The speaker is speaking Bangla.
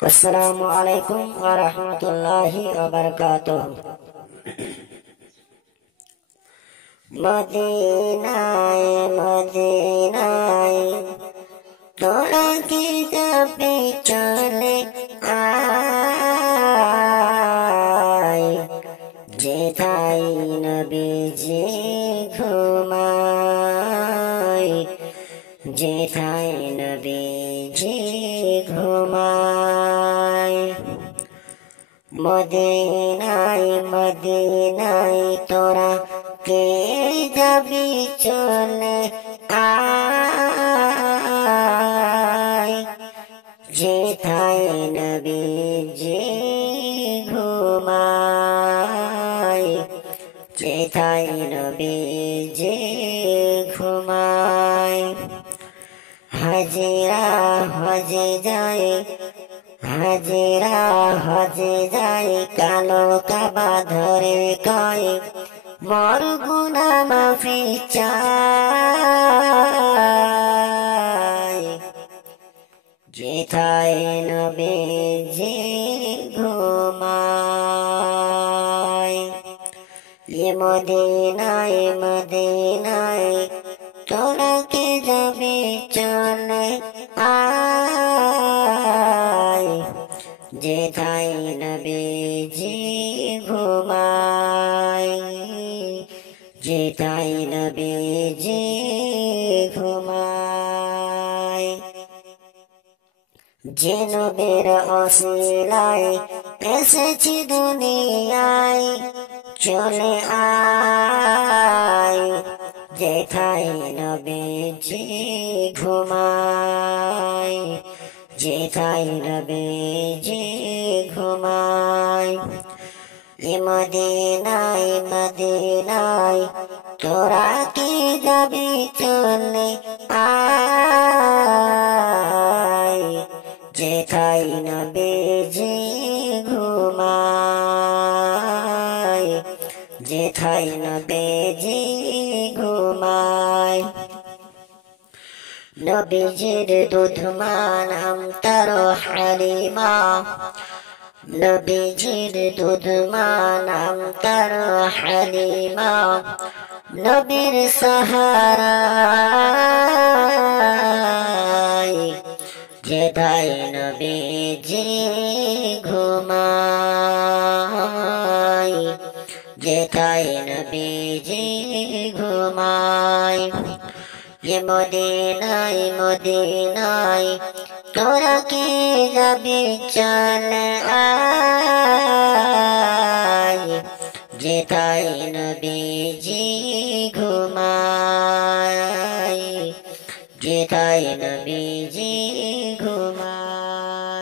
আসসালামু আলাইকুম ওয়া রাহমাতুল্লাহি ওয়া বারাকাতুহু। মদিনায় মদিনায় তোরা কি যাবি চলে আয়, যেথায় নবীজি ঘুমায়, যেথায় নবীজি ঘুমায়। মদিনায় মদিনায় তোরা কে যাবি চলে আয়, যেথায় নবীজি ঘুমায়, যেথায় নবীজি ঘুমায়। হাজিরা হজে যায়, হাজিরা হজে যায়, কালো কাবা ধরে কয় মোর গুনাহ মাফি চায়, যেথায় নবীজি ঘুমায়। মদিনায় মদিনায় তোরা কে যাবি চলে আয়, যেথায় নবীজি ঘুমায়, যেথায় নবীজি ঘুমায়। যে নবীর ওসিলায় এসেছি দুনিয়ায়, চলে আয়, যেথায় নবীজি ঘুমায়, যেথায় নবীজি ঘুমায়। মদিনায় মদিনায় তোরা কি যাবি চলে আয়, যেথায় নবীজি ঘুমায়, যেথায় নবীজি ঘুমায়। নবীজির দুধ মানাম তার হালিমা, নবীজির দুধ মানাম তার হালিমা, নবীর সাহারায়, যেথায় নবীজি ঘুমায়, যেথায় নবীজি ঘুমায়। মদিনায় মদিনায় তোরা কে যাবি চলে আয়, যেথায় নবীজি ঘুমায়, যেথায় নবীজি ঘুমায়।